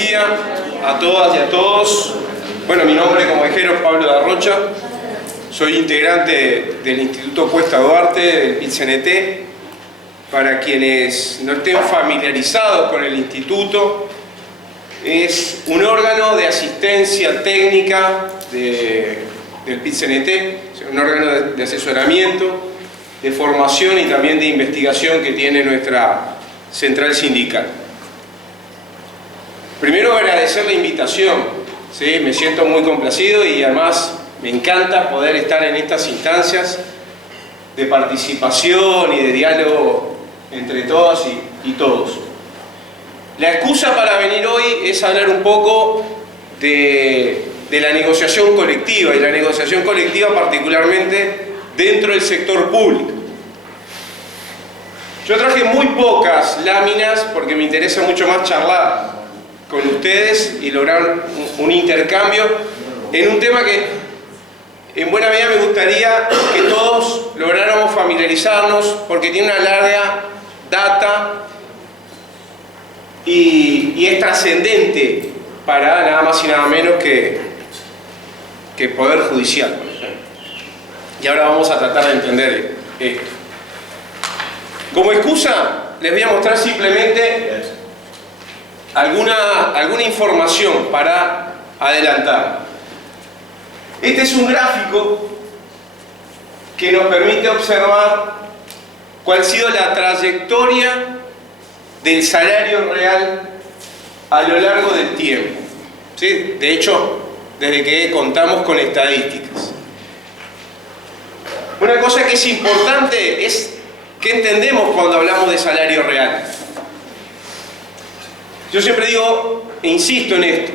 día a todas y a todos. Bueno, mi nombre, como dijeron, es Pablo Da Rocha. Soy integrante del Instituto Cuesta Duarte, del PIT-CNT. Para quienes no estén familiarizados con el instituto, es un órgano de asistencia técnica del PIT-CNT, un órgano de asesoramiento, de formación y también de investigación que tiene nuestra central sindical. Primero, agradecer la invitación, ¿sí? Me siento muy complacido y además me encanta poder estar en estas instancias de participación y de diálogo entre todas y todos. La excusa para venir hoy es hablar un poco de la negociación colectiva, y la negociación colectiva particularmente dentro del sector público. Yo traje muy pocas láminas porque me interesa mucho más charlar con ustedes y lograr un intercambio en un tema que en buena medida me gustaría que todos lográramos familiarizarnos, porque tiene una larga data y es trascendente para nada más y nada menos que el Poder Judicial. Y ahora vamos a tratar de entender esto. Como excusa, les voy a mostrar simplemente alguna información para adelantar. Este es un gráfico que nos permite observar cuál ha sido la trayectoria del salario real a lo largo del tiempo, ¿sí? De hecho, desde que contamos con estadísticas. Una cosa que es importante es ¿qué entendemos cuando hablamos de salario real? Yo siempre digo, e insisto en esto,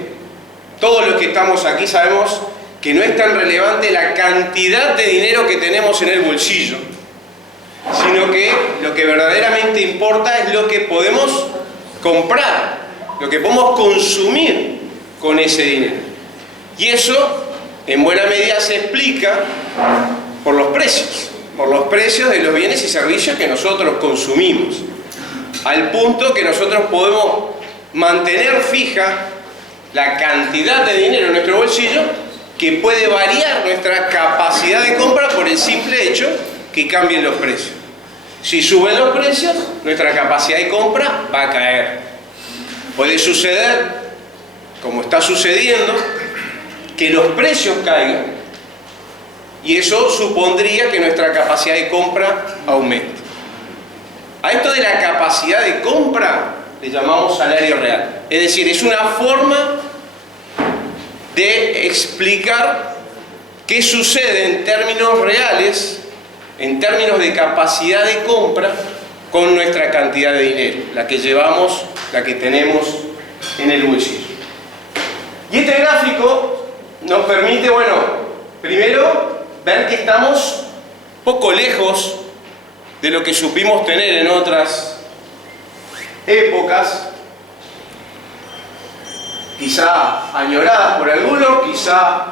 todos los que estamos aquí sabemos que no es tan relevante la cantidad de dinero que tenemos en el bolsillo, sino que lo que verdaderamente importa es lo que podemos comprar, lo que podemos consumir con ese dinero. Y eso, en buena medida, se explica por los precios de los bienes y servicios que nosotros consumimos, al punto que nosotros podemos mantener fija la cantidad de dinero en nuestro bolsillo, que puede variar nuestra capacidad de compra por el simple hecho que cambien los precios. Si suben los precios, nuestra capacidad de compra va a caer. Puede suceder, como está sucediendo, que los precios caigan, y eso supondría que nuestra capacidad de compra aumente. A esto de la capacidad de compra le llamamos salario real. Es decir, es una forma de explicar qué sucede en términos reales, en términos de capacidad de compra, con nuestra cantidad de dinero, la que llevamos, la que tenemos en el bolsillo. Y este gráfico nos permite, bueno, primero ver que estamos poco lejos de lo que supimos tener en otras épocas, quizá añoradas por algunos, quizá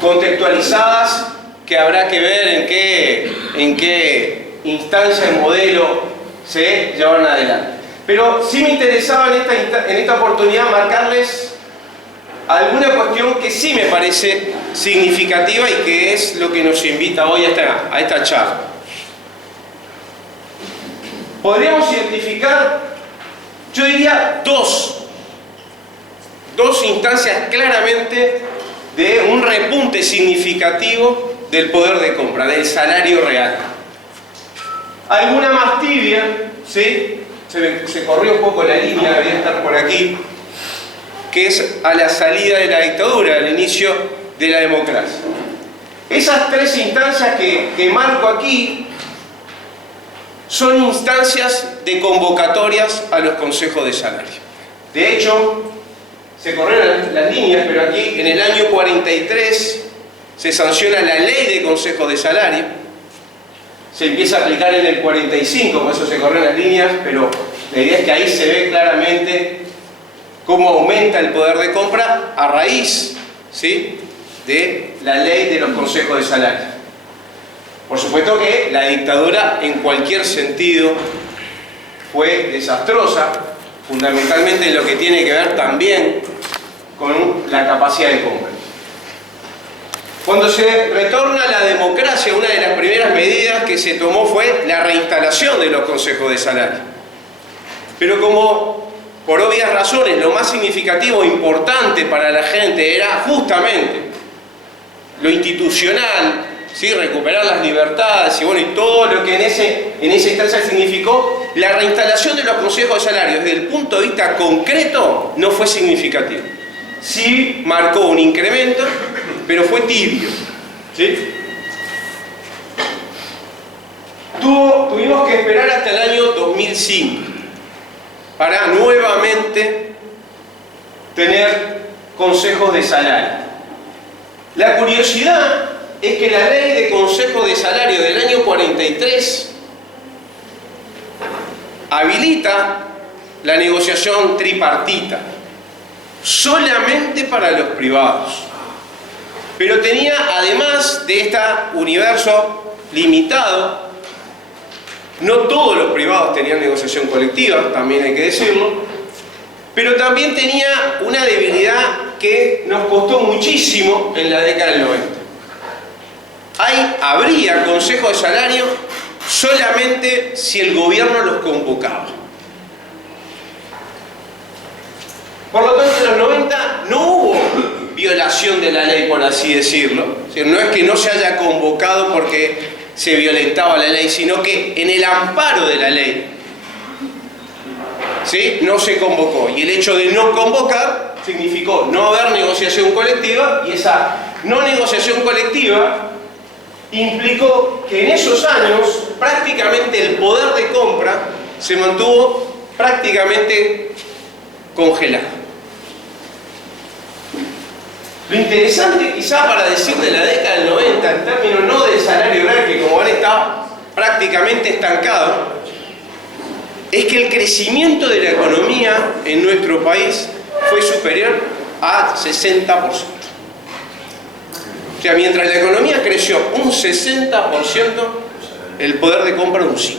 contextualizadas, que habrá que ver en qué instancia el modelo se llevaron adelante. Pero sí me interesaba en esta oportunidad marcarles alguna cuestión que sí me parece significativa y que es lo que nos invita hoy a esta charla. Podríamos identificar, yo diría, dos instancias claramente de un repunte significativo del poder de compra, del salario real. Alguna más tibia, ¿sí? Se corrió un poco la línea, debería estar por aquí, que es a la salida de la dictadura, al inicio de la democracia. Esas tres instancias que marco aquí son instancias de convocatorias a los consejos de salario. De hecho, se corrieron las líneas, pero aquí en el año 43 se sanciona la ley de consejos de salario, se empieza a aplicar en el 45, por eso se corrieron las líneas, pero la idea es que ahí se ve claramente cómo aumenta el poder de compra a raíz, ¿sí?, de la ley de los consejos de salario. Por supuesto que la dictadura en cualquier sentido fue desastrosa, fundamentalmente en lo que tiene que ver también con la capacidad de compra. Cuando se retorna a la democracia, una de las primeras medidas que se tomó fue la reinstalación de los consejos de salario. Pero como por obvias razones lo más significativo e importante para la gente era justamente lo institucional, ¿sí? Recuperar las libertades y, bueno, y todo lo que en esa instancia significó, la reinstalación de los consejos de salario desde el punto de vista concreto no fue significativo. Sí marcó un incremento, pero fue tibio, ¿sí? Tuvimos que esperar hasta el año 2005 para nuevamente tener consejos de salario. La curiosidad es que la ley de consejos de salario del año 43 habilita la negociación tripartita solamente para los privados. Pero tenía, además de este universo limitado, no todos los privados tenían negociación colectiva, también hay que decirlo, pero también tenía una debilidad que nos costó muchísimo en la década del 90. Habría consejos de salario solamente si el gobierno los convocaba. Por lo tanto, en los 90 no hubo violación de la ley, por así decirlo. O sea, no es que no se haya convocado porque se violentaba la ley, sino que en el amparo de la ley, ¿sí?, no se convocó. Y el hecho de no convocar significó no haber negociación colectiva, y esa no negociación colectiva implicó que en esos años prácticamente el poder de compra se mantuvo prácticamente congelado. Lo interesante quizá para decir de la década del 90, en términos no del salario real, que como ven está prácticamente estancado, es que el crecimiento de la economía en nuestro país fue superior a 60%. O sea, mientras la economía creció un 60%, el poder de compra un 5%.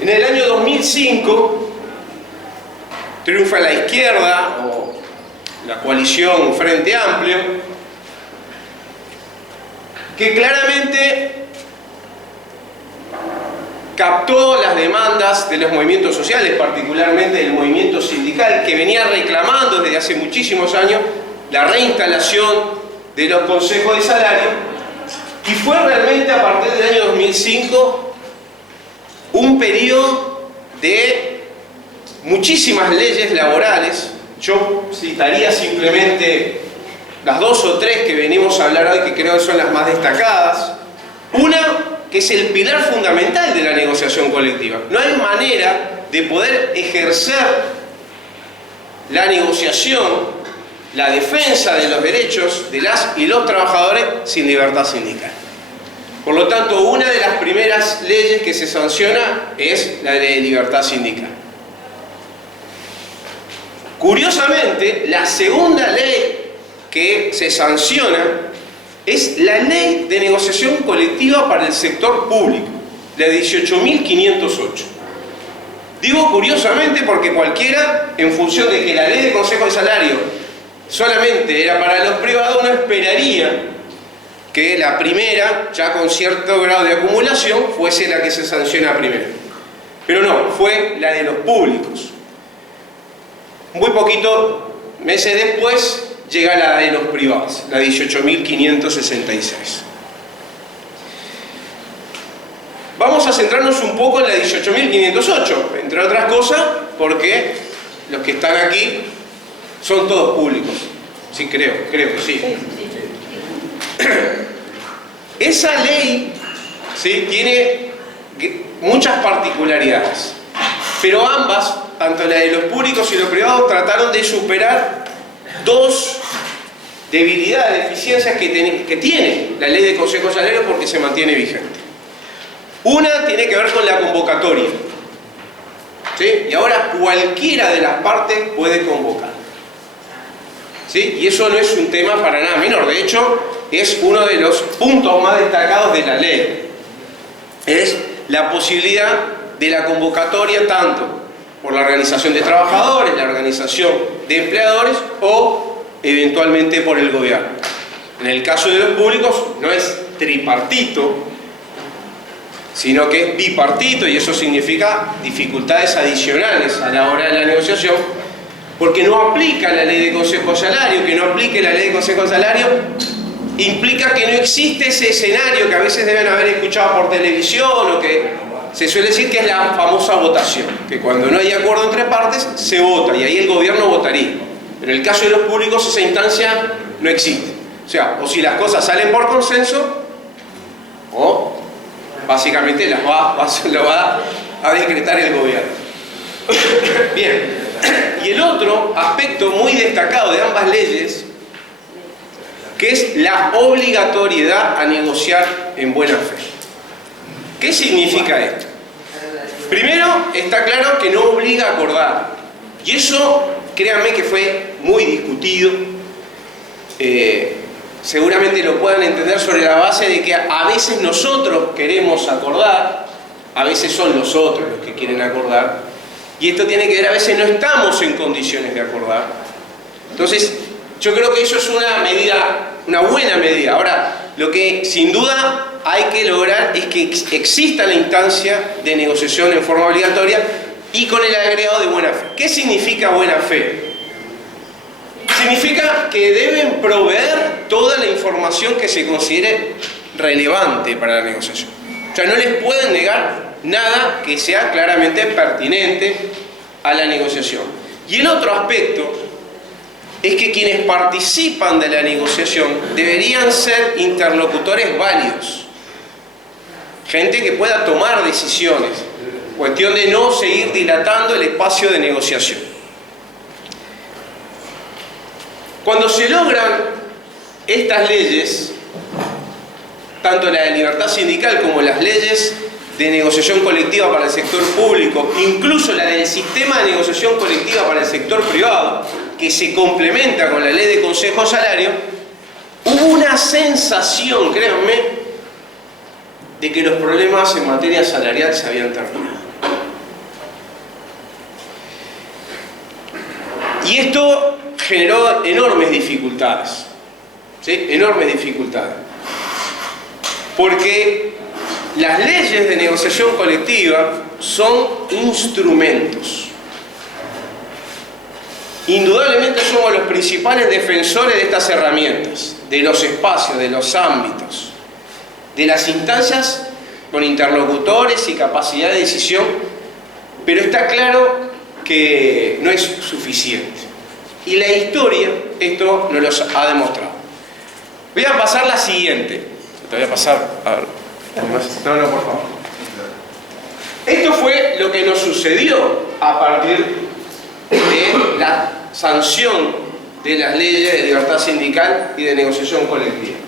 En el año 2005 triunfa la izquierda, o la coalición Frente Amplio, que claramente captó las demandas de los movimientos sociales, particularmente del movimiento sindical, que venía reclamando desde hace muchísimos años la reinstalación de los consejos de salario, y fue realmente a partir del año 2005 un periodo de muchísimas leyes laborales. Yo citaría simplemente las 2 o 3 que venimos a hablar hoy, que creo que son las más destacadas. Una, que es el pilar fundamental de la negociación colectiva. No hay manera de poder ejercer la negociación, la defensa de los derechos de las y los trabajadores sin libertad sindical. Por lo tanto, una de las primeras leyes que se sanciona es la ley de libertad sindical. Curiosamente, la segunda ley que se sanciona es la ley de negociación colectiva para el sector público, la 18.508. Digo curiosamente porque cualquiera, en función de que la ley de consejo de salario solamente era para los privados, no esperaría que la primera, ya con cierto grado de acumulación, fuese la que se sanciona primero. Pero no, fue la de los públicos. Muy poquito meses después llega la de los privados, la 18.566. Vamos a centrarnos un poco en la 18.508, entre otras cosas, porque los que están aquí son todos públicos. Sí, creo que sí. Esa ley, ¿sí?, tiene muchas particularidades, pero ambas, tanto la de los públicos y los privados, trataron de superar 2 debilidades, deficiencias que tiene la ley de consejo de salario, porque se mantiene vigente. Una tiene que ver con la convocatoria, ¿sí? Y ahora cualquiera de las partes puede convocar, ¿sí? Y eso no es un tema para nada menor. De hecho, es uno de los puntos más destacados de la ley. Es la posibilidad de la convocatoria tanto por la organización de trabajadores, la organización de empleadores o eventualmente por el gobierno. En el caso de los públicos no es tripartito, sino que es bipartito, y eso significa dificultades adicionales a la hora de la negociación, porque no aplica la ley de consejo de salario. Que no aplique la ley de consejo de salario implica que no existe ese escenario que a veces deben haber escuchado por televisión, o que se suele decir que es la famosa votación, que cuando no hay acuerdo entre partes se vota y ahí el gobierno votaría. En el caso de los públicos esa instancia no existe. O sea, o si las cosas salen por consenso, o básicamente lo va a decretar el gobierno. Bien, y el otro aspecto muy destacado de ambas leyes, que es la obligatoriedad a negociar en buena fe. ¿Qué significa esto? Primero, está claro que no obliga a acordar, y eso, créanme que fue muy discutido. Seguramente lo puedan entender sobre la base de que a veces nosotros queremos acordar, a veces son los otros los que quieren acordar, y esto tiene que ver, a veces no estamos en condiciones de acordar. Entonces, yo creo que eso es una medida, una buena medida. Ahora, lo que sin duda hay que lograr es que exista la instancia de negociación en forma obligatoria y con el agregado de buena fe. ¿Qué significa buena fe? Significa que deben proveer toda la información que se considere relevante para la negociación. O sea, no les pueden negar nada que sea claramente pertinente a la negociación. Y el otro aspecto es que quienes participan de la negociación deberían ser interlocutores válidos. Gente que pueda tomar decisiones. Cuestión de no seguir dilatando el espacio de negociación. Cuando se logran estas leyes, tanto la de libertad sindical como las leyes de negociación colectiva para el sector público, incluso la del sistema de negociación colectiva para el sector privado, que se complementa con la ley de consejo de salario, hubo una sensación, créanme, de que los problemas en materia salarial se habían terminado. Y esto generó enormes dificultades, ¿sí? Enormes dificultades. Porque las leyes de negociación colectiva son instrumentos. Indudablemente somos los principales defensores de estas herramientas, de los espacios, de los ámbitos, de las instancias con interlocutores y capacidad de decisión, pero está claro que no es suficiente. Y la historia esto nos lo ha demostrado. Voy a pasar la siguiente. Te voy a pasar. A ver. No, por favor. Esto fue lo que nos sucedió a partir de la sanción de las leyes de libertad sindical y de negociación colectiva.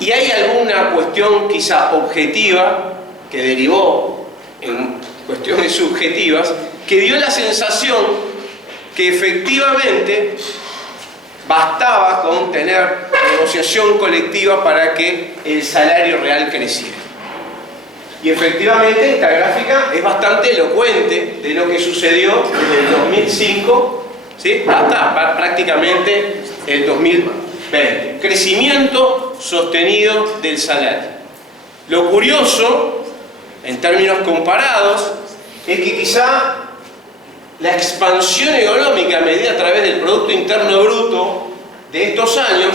Y hay alguna cuestión quizá objetiva que derivó en cuestiones subjetivas que dio la sensación que efectivamente bastaba con tener negociación colectiva para que el salario real creciera. Y efectivamente esta gráfica es bastante elocuente de lo que sucedió desde el 2005, ¿sí?, hasta prácticamente el 2020. Crecimiento sostenido del salario. Lo curioso, en términos comparados, es que quizá la expansión económica medida a través del Producto Interno Bruto de estos años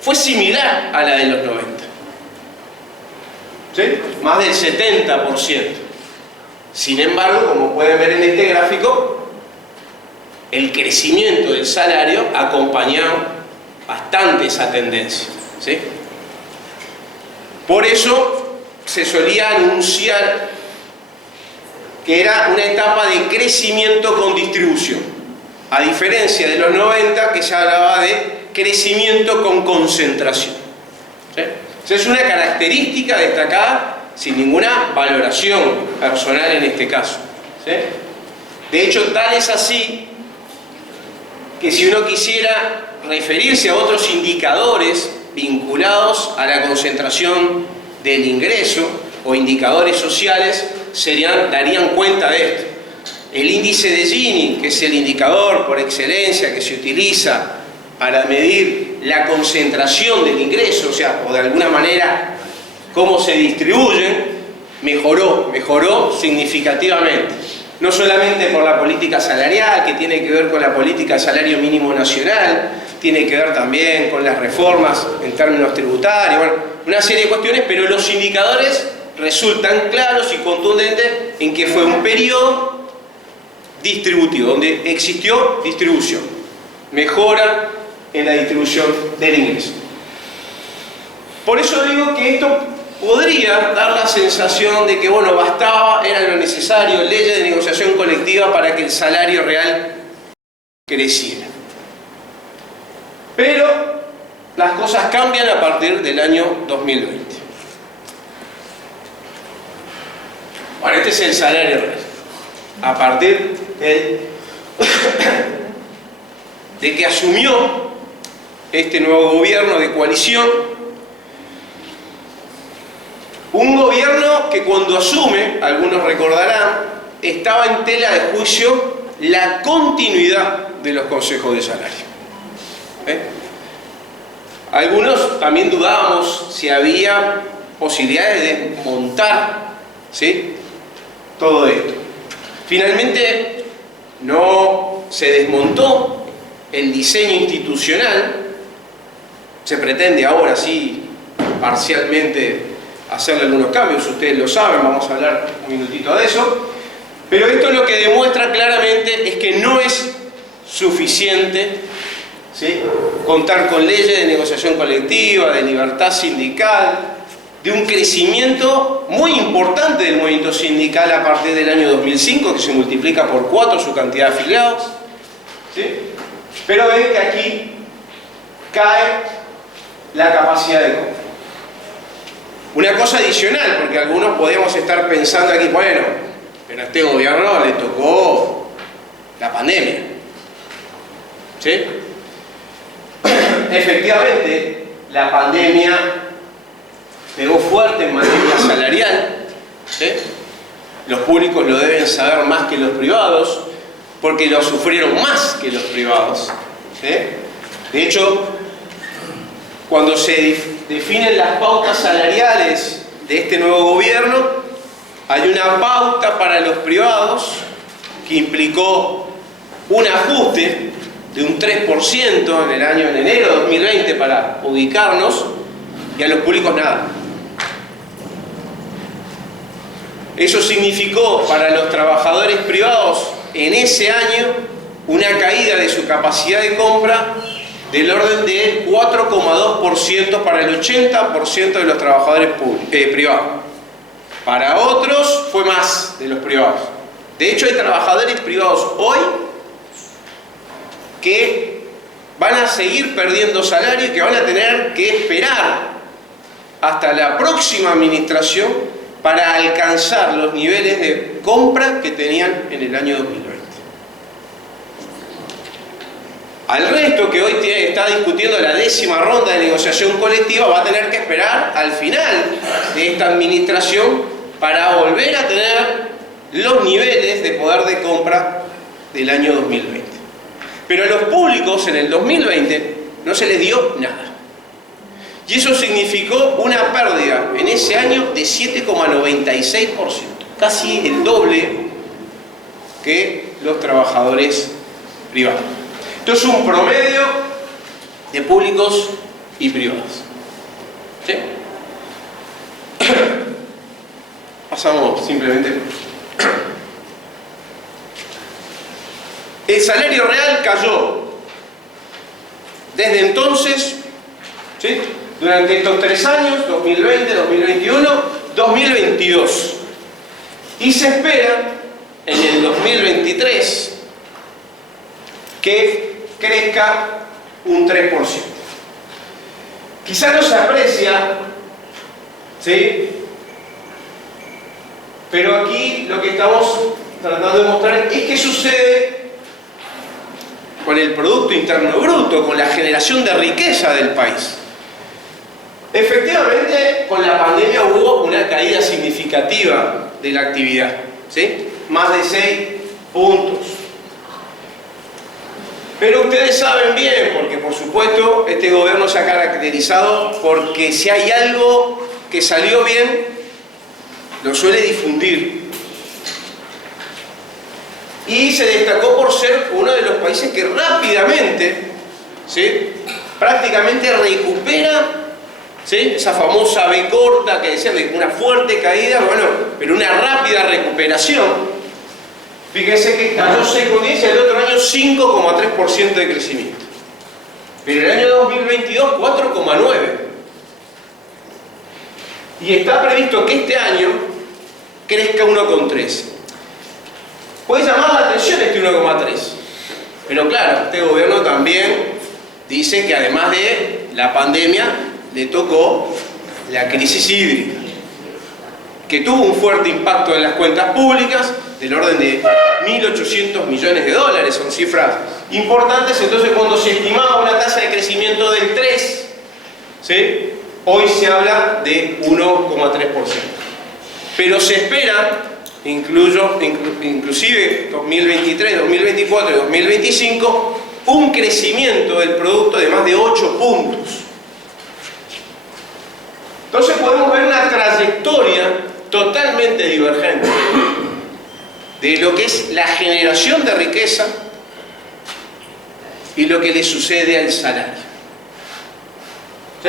fue similar a la de los 90. ¿Sí? Más del 70%. Sin embargo, como pueden ver en este gráfico, el crecimiento del salario ha acompañado bastante esa tendencia. ¿Sí? Por eso se solía anunciar que era una etapa de crecimiento con distribución, a diferencia de los 90, que se hablaba de crecimiento con concentración. ¿Sí? Esa es una característica destacada, sin ninguna valoración personal en este caso. ¿Sí? De hecho, tal es así que si uno quisiera referirse a otros indicadores vinculados a la concentración del ingreso o indicadores sociales darían cuenta de esto. El índice de Gini, que es el indicador por excelencia que se utiliza para medir la concentración del ingreso, o de alguna manera cómo se distribuyen, mejoró significativamente. No solamente por la política salarial, que tiene que ver con la política de salario mínimo nacional, tiene que ver también con las reformas en términos tributarios, bueno, una serie de cuestiones, pero los indicadores resultan claros y contundentes en que fue un periodo distributivo, donde existió distribución, mejora en la distribución del ingreso. Por eso digo que esto podría dar la sensación de que, bueno, era lo necesario, leyes de negociación colectiva para que el salario real creciera. Pero las cosas cambian a partir del año 2020. Bueno, este es el salario real. A partir de que asumió este nuevo gobierno de coalición, un gobierno que cuando asume, algunos recordarán, estaba en tela de juicio la continuidad de los consejos de salario. Algunos también dudábamos si había posibilidades de desmontar, ¿sí?, todo esto. Finalmente no se desmontó el diseño institucional. Se pretende ahora sí parcialmente hacerle algunos cambios, ustedes lo saben, vamos a hablar un minutito de eso. Pero esto lo que demuestra claramente es que no es suficiente, ¿sí?, contar con leyes de negociación colectiva, de libertad sindical, de un crecimiento muy importante del movimiento sindical a partir del año 2005, que se multiplica por 4 su cantidad de afiliados, ¿sí? Pero ven que aquí cae la capacidad de compra. Una cosa adicional, porque algunos podemos estar pensando aquí, bueno, pero a este gobierno le tocó la pandemia, ¿sí? Efectivamente, la pandemia pegó fuerte en materia salarial, ¿sí? Los públicos lo deben saber más que los privados, porque lo sufrieron más que los privados, ¿sí? De hecho, cuando se definen las pautas salariales de este nuevo gobierno, hay una pauta para los privados que implicó un ajuste de un 3% en el año de enero de 2020 para ubicarnos, y a los públicos nada. Eso significó para los trabajadores privados en ese año una caída de su capacidad de compra del orden de 4,2% para el 80% de los trabajadores privados. Para otros fue más de los privados. De hecho, hay trabajadores privados hoy que van a seguir perdiendo salario y que van a tener que esperar hasta la próxima administración para alcanzar los niveles de compra que tenían en el año 2020. Al resto, que hoy está discutiendo la 10ª ronda de negociación colectiva, va a tener que esperar al final de esta administración para volver a tener los niveles de poder de compra del año 2020. Pero a los públicos en el 2020 no se les dio nada. Y eso significó una pérdida en ese año de 7,96%, casi el doble que los trabajadores privados. Esto es un promedio de públicos y privados. ¿Sí? Pasamos simplemente. El salario real cayó desde entonces, ¿sí?, durante estos 3 años, 2020, 2021, 2022. Y se espera en el 2023 que crezca un 3%. Quizá no se aprecia, ¿sí?, pero aquí lo que estamos tratando de mostrar es qué sucede con el Producto Interno Bruto, con la generación de riqueza del país. Efectivamente, con la pandemia hubo una caída significativa significativa de la actividad, ¿sí? Más de 6 puntos. Pero ustedes saben bien, porque por supuesto este gobierno se ha caracterizado porque si hay algo que salió bien, lo suele difundir. Y se destacó por ser uno de los países que rápidamente, ¿sí?, prácticamente recupera, ¿sí?, esa famosa B corta que decían de una fuerte caída, bueno, pero una rápida recuperación. Fíjense que cayó 6,10 y el otro año 5,3% de crecimiento. Pero el año 2022 4,9%. Y está previsto que este año crezca 1,13%. Puede llamar la atención este 1,3%. Pero claro, este gobierno también dice que además de la pandemia le tocó la crisis hídrica, que tuvo un fuerte impacto en las cuentas públicas del orden de 1.800 millones de dólares, son cifras importantes. Entonces, cuando se estimaba una tasa de crecimiento del 3%, ¿sí?, hoy se habla de 1,3%. Pero se espera, inclusive 2023, 2024 y 2025, un crecimiento del producto de más de 8 puntos. Entonces podemos ver una trayectoria totalmente divergente de lo que es la generación de riqueza y lo que le sucede al salario. ¿Sí?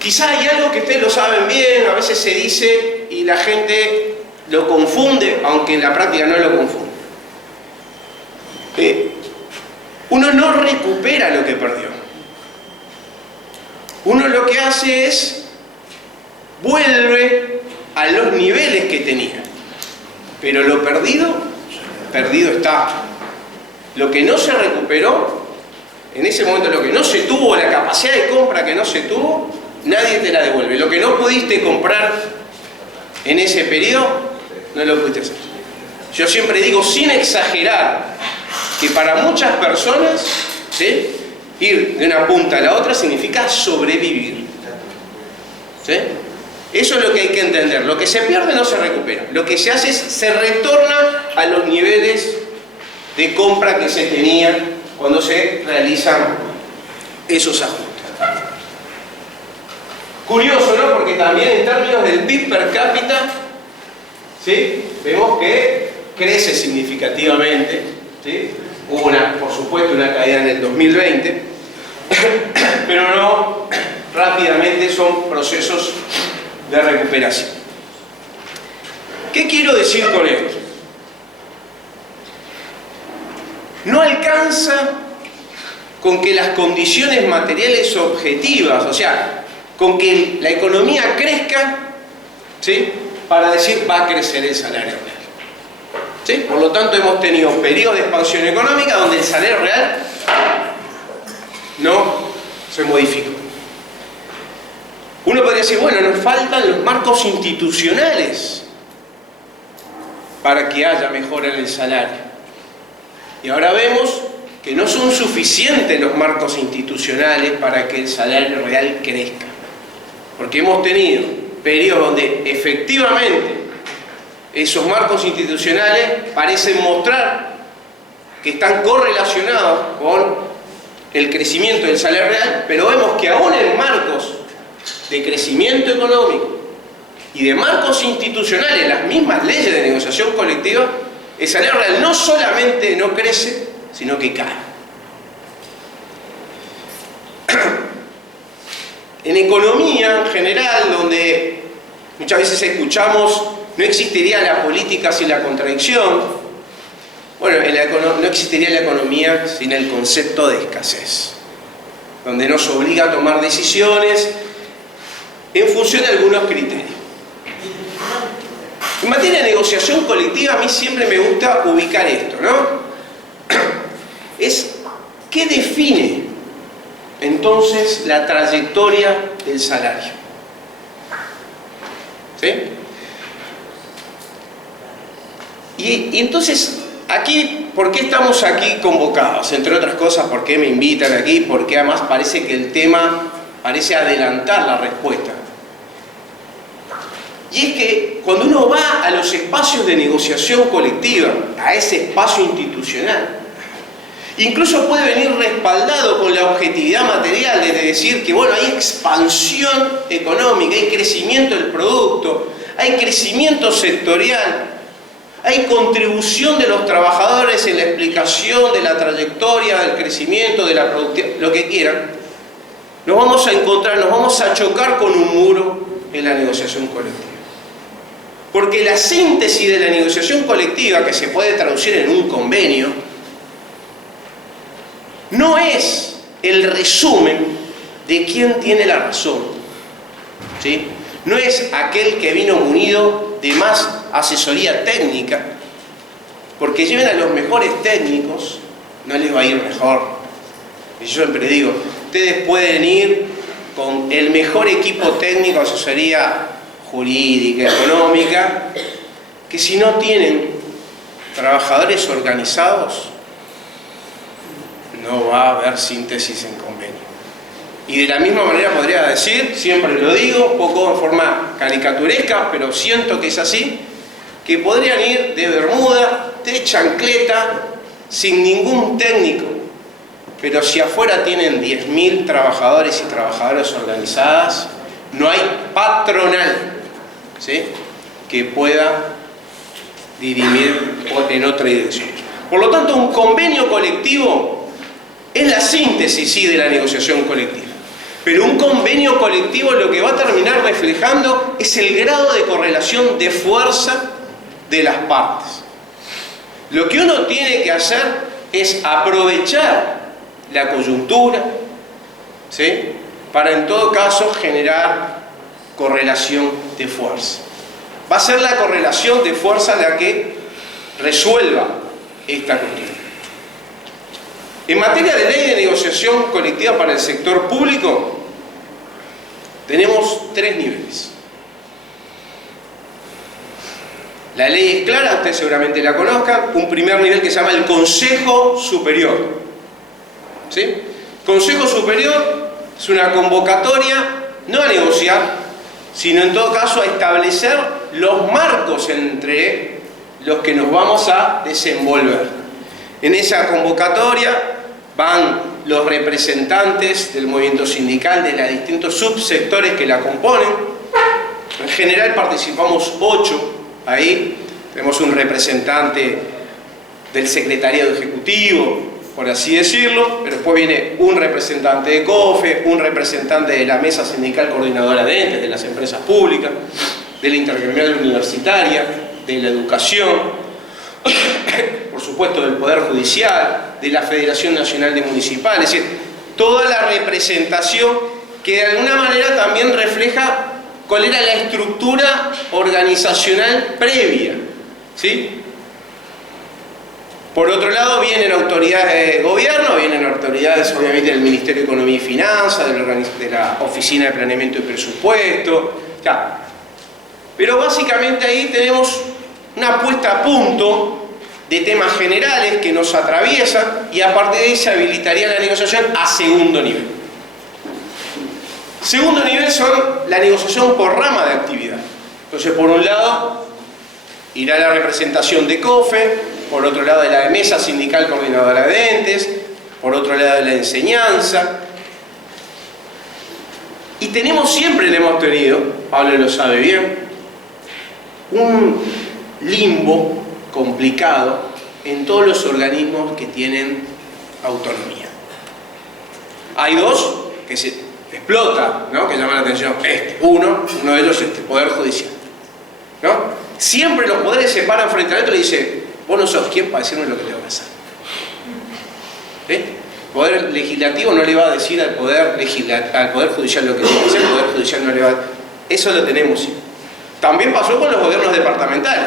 Quizá hay algo que ustedes lo saben bien, a veces se dice y la gente lo confunde, aunque en la práctica no lo confunde. Uno no recupera lo que perdió. Uno lo que hace es vuelve a los niveles que tenía. Pero lo perdido, perdido está. Lo que no se recuperó, en ese momento lo que no se tuvo, la capacidad de compra que no se tuvo, nadie te la devuelve. Lo que no pudiste comprar en ese periodo, no lo pudiste hacer. Yo siempre digo, sin exagerar, que para muchas personas, ¿sí?, ir de una punta a la otra significa sobrevivir. ¿Sí? Eso es lo que hay que entender. Lo que se pierde no se recupera. Lo que se hace es, se retorna a los niveles de compra que se tenían cuando se realizan esos ajustes. Curioso, ¿no? Porque también en términos del PIB per cápita, ¿sí?, vemos que crece significativamente, ¿sí? Hubo, por supuesto, una caída en el 2020, pero no rápidamente, son procesos de recuperación. ¿Qué quiero decir con esto? No alcanza con que las condiciones materiales objetivas, o sea, con que la economía crezca, ¿sí?, para decir va a crecer el salario real. ¿Sí? Por lo tanto, hemos tenido periodos de expansión económica donde el salario real no se modificó. Uno podría decir, bueno, nos faltan los marcos institucionales para que haya mejora en el salario. Y ahora vemos que no son suficientes los marcos institucionales para que el salario real crezca. Porque hemos tenido periodos donde efectivamente esos marcos institucionales parecen mostrar que están correlacionados con el crecimiento del salario real, pero vemos que aún en marcos de crecimiento económico y de marcos institucionales, las mismas leyes de negociación colectiva, el salario real no solamente no crece, sino que cae. En economía en general, donde muchas veces escuchamos no existiría la política sin la contradicción, bueno, no existiría la economía sin el concepto de escasez, donde nos obliga a tomar decisiones en función de algunos criterios. En materia de negociación colectiva, a mí siempre me gusta ubicar esto, ¿no? Es, ¿qué define entonces la trayectoria del salario? ¿Sí? Y entonces, aquí, ¿por qué estamos aquí convocados? Entre otras cosas, ¿por qué me invitan aquí? Porque además parece que el tema parece adelantar la respuesta. Y es que cuando uno va a los espacios de negociación colectiva, a ese espacio institucional, incluso puede venir respaldado con la objetividad material de decir que, bueno, hay expansión económica, hay crecimiento del producto, hay crecimiento sectorial, hay contribución de los trabajadores en la explicación de la trayectoria, del crecimiento, de la productividad, lo que quieran. Nos vamos a encontrar, nos vamos a chocar con un muro en la negociación colectiva. Porque la síntesis de la negociación colectiva, que se puede traducir en un convenio, no es el resumen de quién tiene la razón, ¿sí? No es aquel que vino munido de más asesoría técnica, porque lleven a los mejores técnicos, no les va a ir mejor. Y yo siempre digo, ustedes pueden ir con el mejor equipo técnico, asesoría jurídica, económica, que si no tienen trabajadores organizados, no va a haber síntesis en convenio. Y de la misma manera podría decir, siempre lo digo, un poco en forma caricaturesca, pero siento que es así, que podrían ir de bermuda, de chancleta, sin ningún técnico, pero si afuera tienen 10.000 trabajadores y trabajadoras organizadas, no hay patronal, ¿sí?, que pueda dirimir en otra dirección. Por lo tanto, un convenio colectivo es la síntesis, sí, de la negociación colectiva. Pero un convenio colectivo lo que va a terminar reflejando es el grado de correlación de fuerza de las partes. Lo que uno tiene que hacer es aprovechar la coyuntura, ¿sí?, para en todo caso generar correlación de fuerza. Va a ser la correlación de fuerza la que resuelva esta cuestión. En materia de ley de negociación colectiva para el sector público, tenemos 3 niveles. La ley es clara, ustedes seguramente la conozcan. Un primer nivel que se llama el Consejo Superior, ¿sí? Consejo Superior es una convocatoria no a negociar, sino en todo caso a establecer los marcos entre los que nos vamos a desenvolver. En esa convocatoria van los representantes del movimiento sindical de los distintos subsectores que la componen. En general participamos 8 ahí. Tenemos un representante del secretariado ejecutivo, por así decirlo, pero después viene un representante de COFE, un representante de la Mesa Sindical Coordinadora de Entes, de las empresas públicas, de la Intergremial Universitaria, de la Educación, por supuesto del Poder Judicial, de la Federación Nacional de Municipales, es decir, toda la representación que de alguna manera también refleja cuál era la estructura organizacional previa, ¿sí? Por otro lado vienen autoridades de gobierno, vienen autoridades obviamente del Ministerio de Economía y Finanzas, de la Oficina de Planeamiento y Presupuesto, ya. Pero básicamente ahí tenemos una puesta a punto de temas generales que nos atraviesan y a partir de ahí se habilitaría la negociación a segundo nivel. Segundo nivel son la negociación por rama de actividad. Entonces, por un lado, irá la representación de COFE, por otro lado de la Mesa Sindical Coordinadora de Entes, por otro lado de la enseñanza. Y tenemos, siempre le hemos tenido, Pablo lo sabe bien, un limbo complicado en todos los organismos que tienen autonomía. Hay 2 que se explota, ¿no?, que llaman la atención. Uno de ellos es el Poder Judicial, ¿no? Siempre los poderes se paran frente al otro y dicen: vos no sos quién para decirme lo que tengo que hacer. ¿Sí? El Poder Legislativo no le va a decir al Poder Judicial lo que tiene que hacer, el Poder Judicial no le va a... Eso lo tenemos siempre. También pasó con los gobiernos departamentales.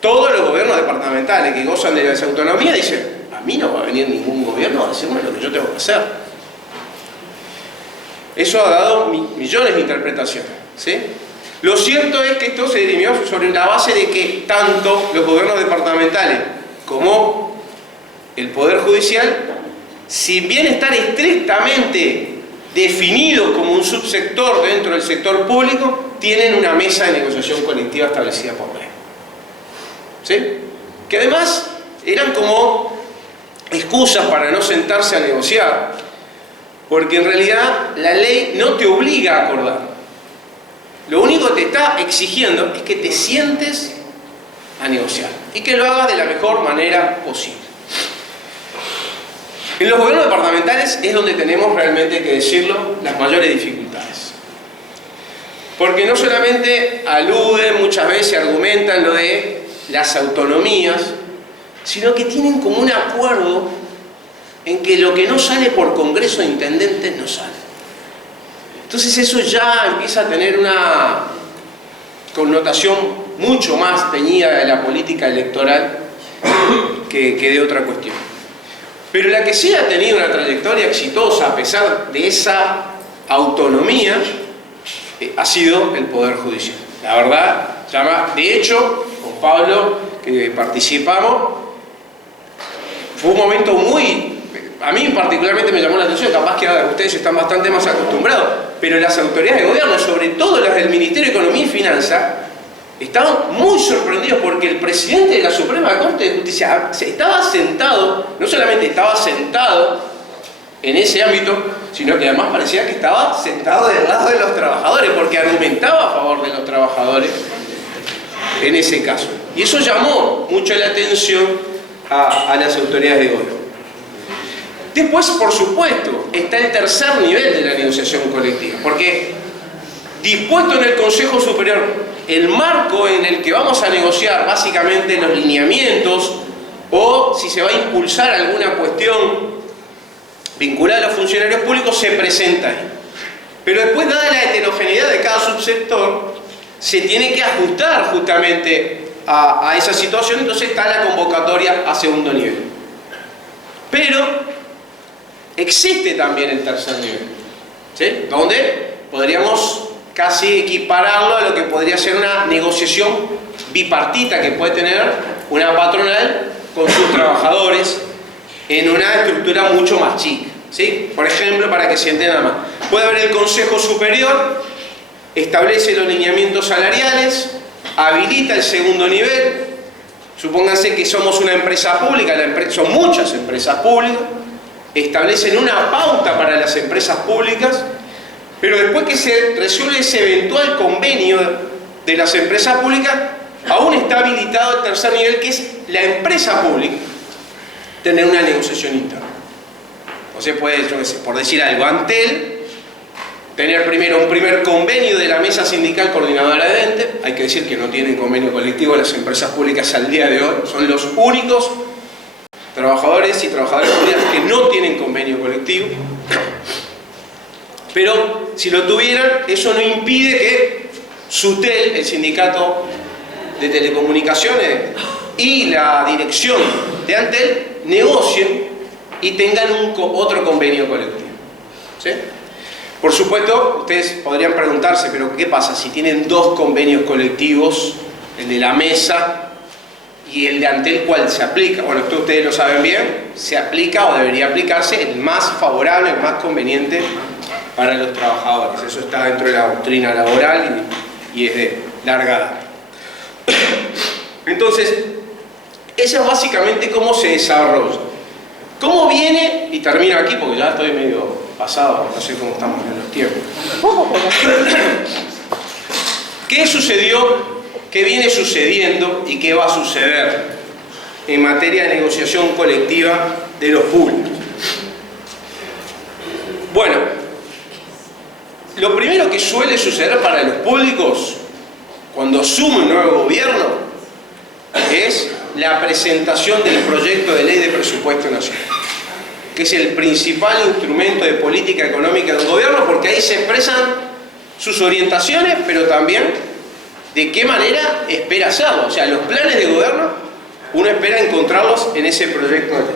Todos los gobiernos departamentales que gozan de esa autonomía dicen: a mí no va a venir ningún gobierno a decirme lo que yo tengo que hacer. Eso ha dado millones de interpretaciones, ¿sí? Lo cierto es que esto se dirimió sobre la base de que tanto los gobiernos departamentales como el Poder Judicial, si bien están estrictamente definidos como un subsector dentro del sector público, tienen una mesa de negociación colectiva establecida por ley. ¿Sí? Que además eran como excusas para no sentarse a negociar, porque en realidad la ley no te obliga a acordar. Lo único que te está exigiendo es que te sientes a negociar y que lo hagas de la mejor manera posible. En los gobiernos departamentales es donde tenemos realmente, que decirlo, las mayores dificultades. Porque no solamente aluden, muchas veces argumentan lo de las autonomías, sino que tienen como un acuerdo en que lo que no sale por Congreso de Intendentes no sale. Entonces eso ya empieza a tener una connotación mucho más teñida de la política electoral que de otra cuestión. Pero la que sí ha tenido una trayectoria exitosa a pesar de esa autonomía ha sido el Poder Judicial. La verdad, de hecho, con Pablo, que participamos, fue un momento muy... A mí particularmente me llamó la atención, capaz que ustedes están bastante más acostumbrados, pero las autoridades de gobierno, sobre todo las del Ministerio de Economía y Finanzas, estaban muy sorprendidos porque el presidente de la Suprema Corte de Justicia estaba sentado, no solamente estaba sentado en ese ámbito, sino que además parecía que estaba sentado del lado de los trabajadores, porque argumentaba a favor de los trabajadores en ese caso. Y eso llamó mucho la atención a las autoridades de gobierno. Después, por supuesto, está el tercer nivel de la negociación colectiva, porque dispuesto en el Consejo Superior el marco en el que vamos a negociar básicamente los lineamientos o si se va a impulsar alguna cuestión vinculada a los funcionarios públicos, se presenta ahí. Pero después, dada la heterogeneidad de cada subsector, se tiene que ajustar justamente a esa situación, entonces está la convocatoria a segundo nivel. Pero existe también el tercer nivel, ¿sí? Donde podríamos casi equipararlo a lo que podría ser una negociación bipartita que puede tener una patronal con sus trabajadores en una estructura mucho más chica, ¿sí? Por ejemplo, para que se entienda más, puede haber el Consejo Superior, establece los lineamientos salariales, habilita el segundo nivel. Supónganse que somos una empresa pública, son muchas empresas públicas, establecen una pauta para las empresas públicas, pero después que se resuelve ese eventual convenio de las empresas públicas, aún está habilitado el tercer nivel, que es la empresa pública tener una negociación interna. O sea, puede, por decir algo, Antel tener primero un primer convenio de la mesa sindical coordinadora de ente. Hay que decir que no tienen convenio colectivo las empresas públicas al día de hoy, son los únicos trabajadores y trabajadoras públicas que no tienen convenio colectivo. Pero si lo tuvieran, eso no impide que SUTEL, el sindicato de telecomunicaciones, y la dirección de Antel negocien y tengan otro convenio colectivo, ¿sí? Por supuesto, ustedes podrían preguntarse, pero ¿qué pasa si tienen dos convenios colectivos, el de la mesa y el de Antel? ¿Cuál se aplica? Bueno, esto ustedes lo saben bien, se aplica o debería aplicarse el más favorable, el más conveniente para los trabajadores. Eso está dentro de la doctrina laboral y es de larga data. Entonces, eso es básicamente cómo se desarrolla. ¿Cómo viene? Y termino aquí porque ya estoy medio pasado, no sé cómo estamos en los tiempos. ¿Qué sucedió? ¿Qué viene sucediendo? ¿Y qué va a suceder en materia de negociación colectiva de los públicos? Bueno, lo primero que suele suceder para los públicos cuando asume un nuevo gobierno es la presentación del proyecto de ley de presupuesto nacional, que es el principal instrumento de política económica del gobierno, porque ahí se expresan sus orientaciones, pero también de qué manera espera hacerlo. O sea, los planes de gobierno uno espera encontrarlos en ese proyecto de ley.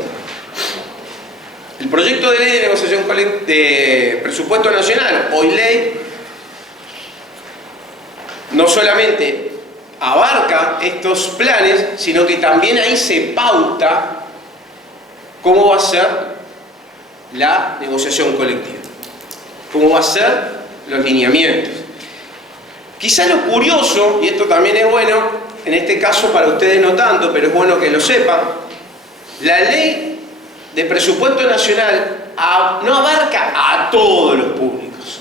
El proyecto de ley de negociación de presupuesto nacional, hoy ley, no solamente abarca estos planes, sino que también ahí se pauta cómo va a ser la negociación colectiva, cómo va a ser los lineamientos. Quizá lo curioso, y esto también es bueno, en este caso para ustedes no tanto, pero es bueno que lo sepan, la ley de presupuesto nacional no abarca a todos los públicos,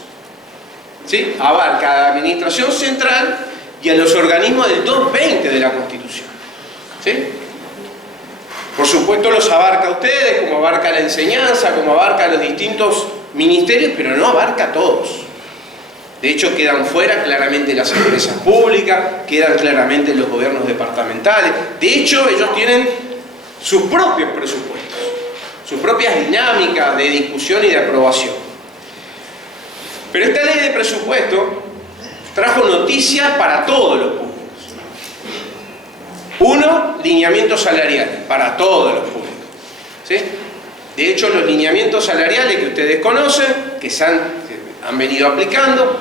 ¿sí? Abarca a la administración central y a los organismos del 220 de la Constitución, ¿sí? Por supuesto los abarca a ustedes, como abarca la enseñanza, como abarca a los distintos ministerios, pero no abarca a todos. De hecho, quedan fuera claramente las empresas públicas, quedan claramente los gobiernos departamentales. De hecho, ellos tienen sus propios presupuestos, sus propias dinámicas de discusión y de aprobación. Pero esta ley de presupuesto trajo noticias para todos los públicos. Uno, lineamientos salariales para todos los públicos, ¿sí? De hecho, los lineamientos salariales que ustedes conocen, que se han venido aplicando,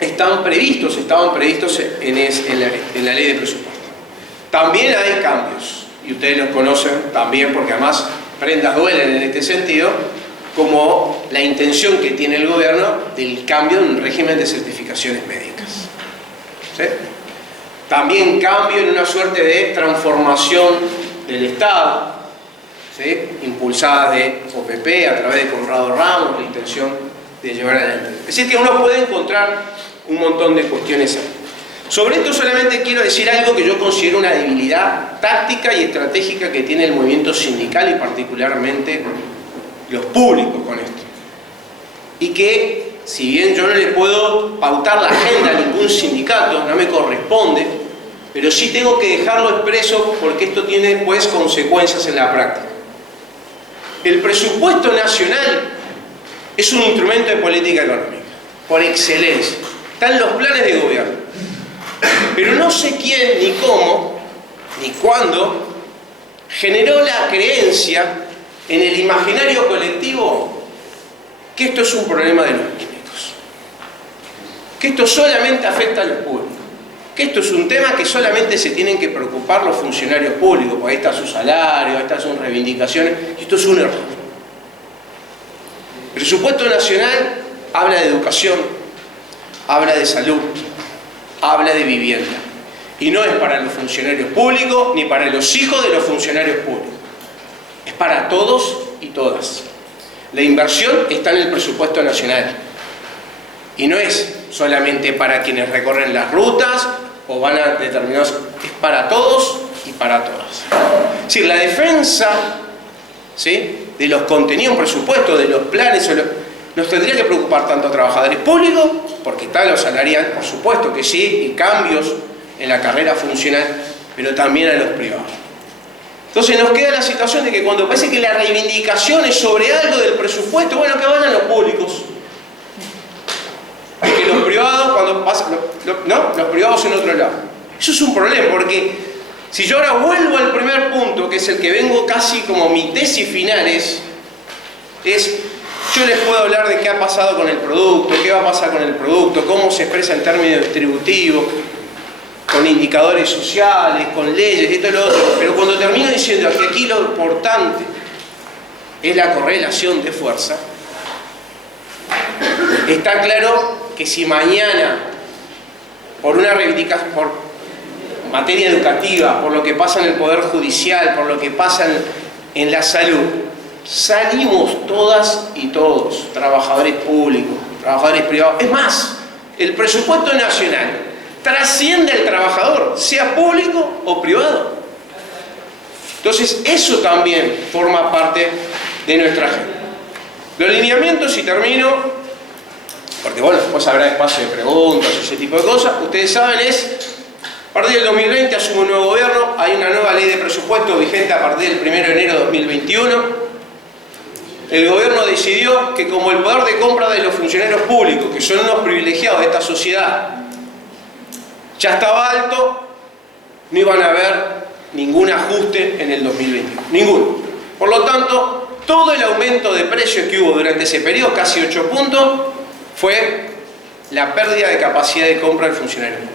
estaban previstos en la ley de presupuesto. También hay cambios, y ustedes los conocen también porque además prendas duelen en este sentido, como la intención que tiene el gobierno del cambio en un régimen de certificaciones médicas, ¿sí? También cambio en una suerte de transformación del Estado, ¿sí? Impulsada de OPP a través de Conrado Ramos, la intención de llevar adelante. Es decir, que uno puede encontrar un montón de cuestiones ahí. Sobre esto solamente quiero decir algo que yo considero una debilidad táctica y estratégica que tiene el movimiento sindical y particularmente los públicos con esto. Y que, si bien yo no le puedo pautar la agenda a ningún sindicato, no me corresponde, pero sí tengo que dejarlo expreso porque esto tiene pues consecuencias en la práctica. El presupuesto nacional es un instrumento de política económica, por excelencia. Están los planes de gobierno. Pero no sé quién, ni cómo, ni cuándo, generó la creencia en el imaginario colectivo que esto es un problema de los públicos, que esto solamente afecta a los públicos, que esto es un tema que solamente se tienen que preocupar los funcionarios públicos, porque ahí está su salario, ahí están sus reivindicaciones, y esto es un error. El presupuesto nacional habla de educación, habla de salud, habla de vivienda, y no es para los funcionarios públicos ni para los hijos de los funcionarios públicos, es para todos y todas. La inversión está en el presupuesto nacional y no es solamente para quienes recorren las rutas o van a determinados, es para todos y para todas. Es decir, la defensa, ¿sí?, de los contenidos en presupuesto, de los planes, nos tendría que preocupar tanto a trabajadores públicos, porque están los salariales, por supuesto que sí, y cambios en la carrera funcional, pero también a los privados. Entonces nos queda la situación de que cuando parece que la reivindicación es sobre algo del presupuesto, bueno, que vayan los públicos. Y que los privados, cuando pasan, los privados en otro lado. Eso es un problema, porque si yo ahora vuelvo al primer punto, que es el que vengo casi como mi tesis final, yo les puedo hablar de qué ha pasado con el producto, qué va a pasar con el producto, cómo se expresa en términos distributivos, con indicadores sociales, con leyes, esto y lo otro, pero cuando termino diciendo que aquí lo importante es la correlación de fuerza, está claro que si mañana, por una reivindicación, por materia educativa, por lo que pasa en el Poder Judicial, por lo que pasa en la salud, salimos todas y todos, trabajadores públicos, trabajadores privados, es más, el presupuesto nacional trasciende al trabajador, sea público o privado. Entonces, eso también forma parte de nuestra agenda. Los lineamientos, y termino, porque bueno, después habrá espacio de preguntas, ese tipo de cosas, ustedes saben, a partir del 2020 asume un nuevo gobierno, hay una nueva ley de presupuesto vigente a partir del 1 de enero de 2021. El gobierno decidió que como el poder de compra de los funcionarios públicos, que son unos privilegiados de esta sociedad, ya estaba alto, no iban a haber ningún ajuste en el 2021, ninguno. Por lo tanto, todo el aumento de precios que hubo durante ese periodo, casi 8 puntos, fue la pérdida de capacidad de compra del funcionario público.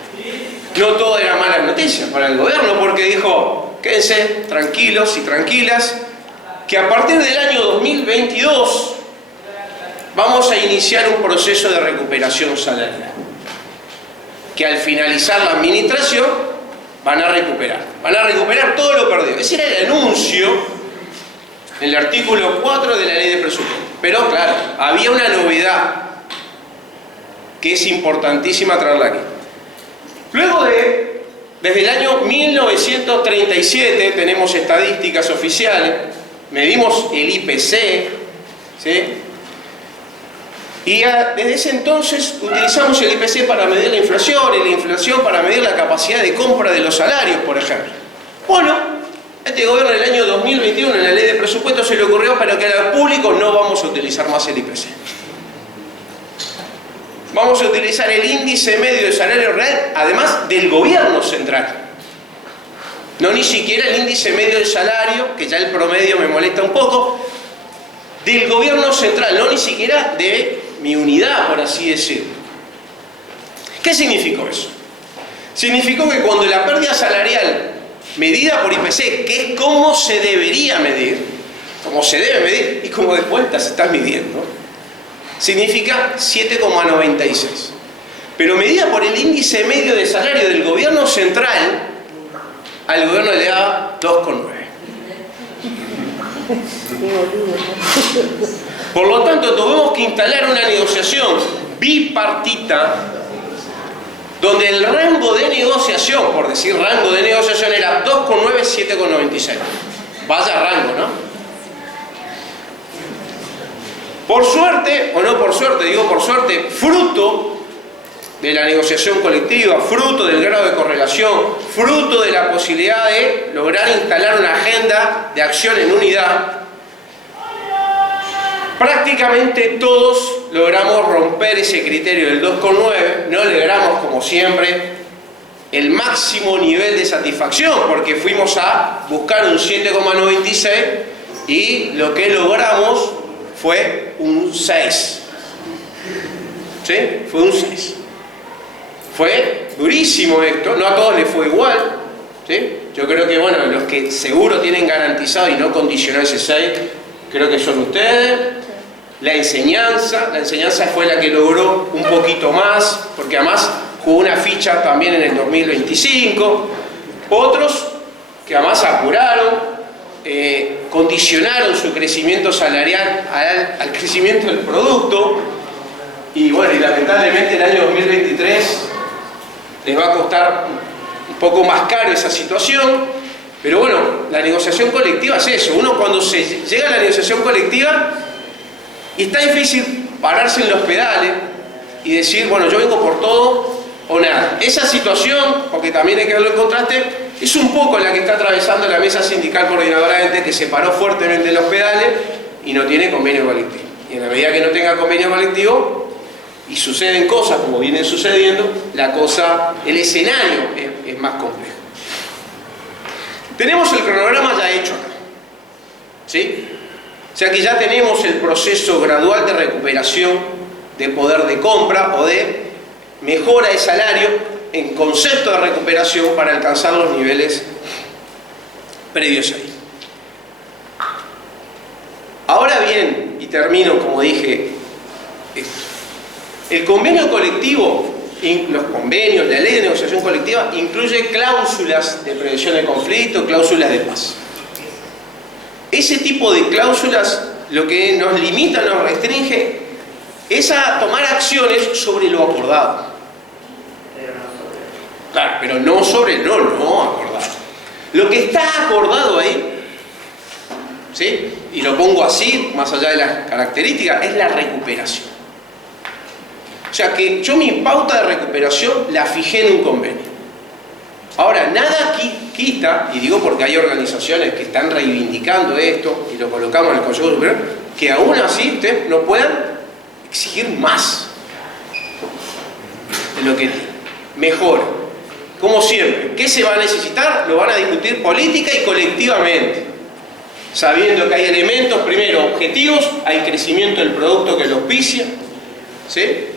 No todo era malas noticias para el gobierno, porque dijo, quédense tranquilos y tranquilas, que a partir del año 2022 vamos a iniciar un proceso de recuperación salarial, que al finalizar la administración van a recuperar todo lo perdido. Ese era el anuncio en el artículo 4 de la ley de presupuesto. Pero claro, había una novedad que es importantísima traerla aquí. Luego desde el año 1937 tenemos estadísticas oficiales, medimos el IPC, ¿sí? Y desde ese entonces utilizamos el IPC para medir la inflación, y la inflación para medir la capacidad de compra de los salarios, por ejemplo. Bueno, este gobierno en el año 2021, en la ley de presupuesto, se le ocurrió, pero que al público no vamos a utilizar más el IPC. Vamos a utilizar el índice medio de salario real, además del gobierno central. No ni siquiera el índice medio de salario, que ya el promedio me molesta un poco, del gobierno central, no ni siquiera de mi unidad, por así decirlo. ¿Qué significó eso? Significó que cuando la pérdida salarial medida por IPC, que es como se debería medir, como se debe medir y como de vuelta se está midiendo, significa 7,96. Pero medida por el índice medio de salario del gobierno central, al gobierno le da 2,9. Por lo tanto, tuvimos que instalar una negociación bipartita donde el rango de negociación, por decir rango de negociación, era 2,9, 7,96. Vaya rango, ¿no? Por suerte, o no por suerte, digo por suerte, fruto de la negociación colectiva, fruto del grado de correlación, fruto de la posibilidad de lograr instalar una agenda de acción en unidad, prácticamente todos logramos romper ese criterio del 2,9, no logramos, como siempre, el máximo nivel de satisfacción, porque fuimos a buscar un 7,96 y lo que logramos fue un 6. ¿Sí? Fue un 6. Fue durísimo esto, no a todos les fue igual, ¿sí? Yo creo que, bueno, los que seguro tienen garantizado y no condicionó ese 6, creo que son ustedes. La enseñanza fue la que logró un poquito más, porque además jugó una ficha también en el 2025. Otros que además apuraron, condicionaron su crecimiento salarial al crecimiento del producto. Y bueno, y lamentablemente el año 2023 les va a costar un poco más caro esa situación. Pero bueno, la negociación colectiva es eso. Uno cuando se llega a la negociación colectiva, y está difícil pararse en los pedales y decir, bueno, yo vengo por todo o nada. Esa situación, porque también hay que verlo en contraste, es un poco la que está atravesando la mesa sindical coordinadora de ente, que se paró fuertemente en los pedales y no tiene convenio colectivo. Y en la medida que no tenga convenio colectivo y suceden cosas como vienen sucediendo, el escenario es más complejo. Tenemos el cronograma ya hecho acá, ¿sí? O sea que ya tenemos el proceso gradual de recuperación de poder de compra o de mejora de salario en concepto de recuperación para alcanzar los niveles previos ahí. Ahora bien, y termino como dije, el convenio colectivo, los convenios, la ley de negociación colectiva incluye cláusulas de prevención de conflicto, cláusulas de paz. Ese tipo de cláusulas lo que nos limita, nos restringe, es a tomar acciones sobre lo acordado. Claro, pero no sobre el no acordado. Lo que está acordado ahí, ¿sí? Y lo pongo así, más allá de las características, es la recuperación. O sea que yo mi pauta de recuperación la fijé en un convenio. Ahora, nada quita, y digo porque hay organizaciones que están reivindicando esto, y lo colocamos en el Consejo Superior, que aún así ustedes no puedan exigir más de lo que mejora. Como siempre, ¿qué se va a necesitar? Lo van a discutir política y colectivamente, sabiendo que hay elementos, primero, objetivos, hay crecimiento del producto que lo auspicia, ¿sí?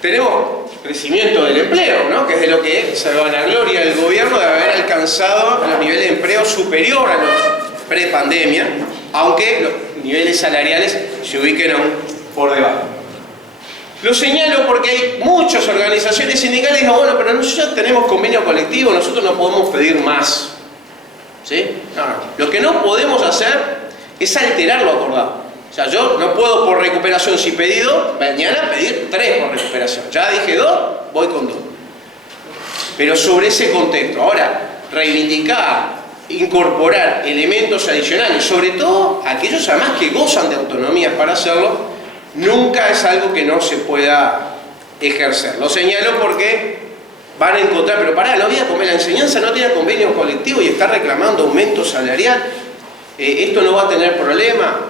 Tenemos crecimiento del empleo, ¿no? Que es de lo que se vanagloria el gobierno de haber alcanzado los niveles de empleo superior a los pre-pandemia, aunque los niveles salariales se ubiquen aún por debajo. Lo señalo porque hay muchas organizaciones sindicales que dicen, bueno, pero nosotros ya tenemos convenio colectivo, nosotros no podemos pedir más. ¿Sí? No. Lo que no podemos hacer es alterar lo acordado. O sea, yo no puedo por recuperación, si pedí 2, mañana pedir 3 por recuperación. Ya dije 2, voy con 2. Pero sobre ese contexto, ahora, reivindicar, incorporar elementos adicionales, sobre todo aquellos además que gozan de autonomía para hacerlo, nunca es algo que no se pueda ejercer. Lo señalo porque van a encontrar, pero pará, no voy a comer, la enseñanza no tiene convenio colectivo y está reclamando aumento salarial, esto no va a tener problema.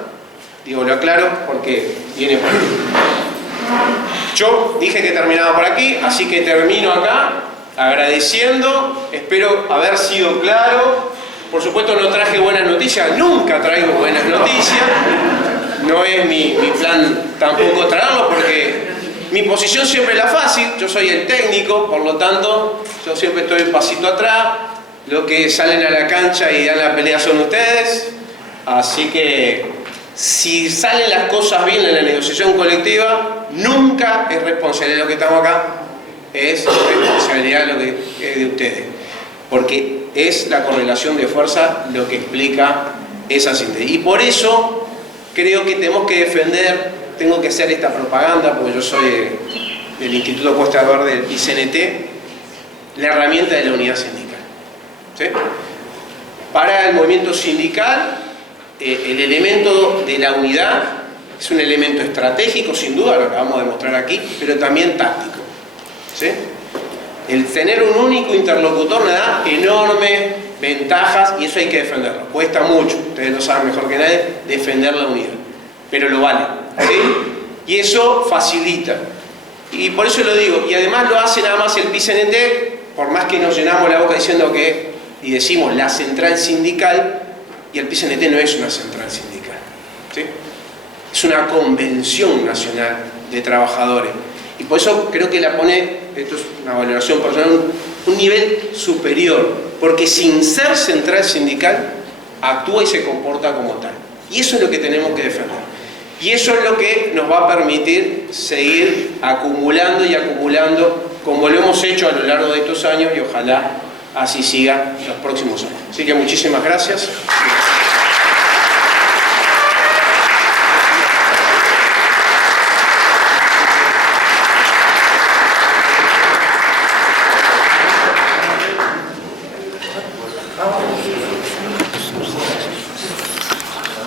Digo, lo aclaro porque viene por aquí. Yo dije que terminaba por aquí, así que termino acá agradeciendo, espero haber sido claro. Por supuesto no traje buenas noticias, nunca traigo buenas noticias, no es mi plan tampoco traerlo porque mi posición siempre es la fácil, yo soy el técnico, por lo tanto yo siempre estoy un pasito atrás, los que salen a la cancha y dan la pelea son ustedes, así que si salen las cosas bien en la negociación colectiva, nunca es responsabilidad de los que estamos acá, es responsabilidad de lo que es de ustedes. Porque es la correlación de fuerza lo que explica esa síntesis. Y por eso creo que tenemos que defender, tengo que hacer esta propaganda, porque yo soy del Instituto Costa Verde del PCNT, la herramienta de la unidad sindical. ¿Sí? Para el movimiento sindical, el elemento de la unidad es un elemento estratégico, sin duda, lo acabamos de mostrar aquí, pero también táctico. ¿Sí? El tener un único interlocutor le da enormes ventajas y eso hay que defenderlo. Cuesta mucho, ustedes lo saben mejor que nadie, defender la unidad, pero lo vale. ¿Sí? Y eso facilita. Y por eso lo digo, y además lo hace nada más el PCNT, por más que nos llenamos la boca diciendo que, y decimos la central sindical, y el PCNT no es una central sindical, ¿sí? Es una convención nacional de trabajadores. Y por eso creo que la pone, esto es una valoración personal, un nivel superior, porque sin ser central sindical, actúa y se comporta como tal. Y eso es lo que tenemos que defender. Y eso es lo que nos va a permitir seguir acumulando y acumulando, como lo hemos hecho a lo largo de estos años, y ojalá así siga los próximos años. Así que muchísimas gracias.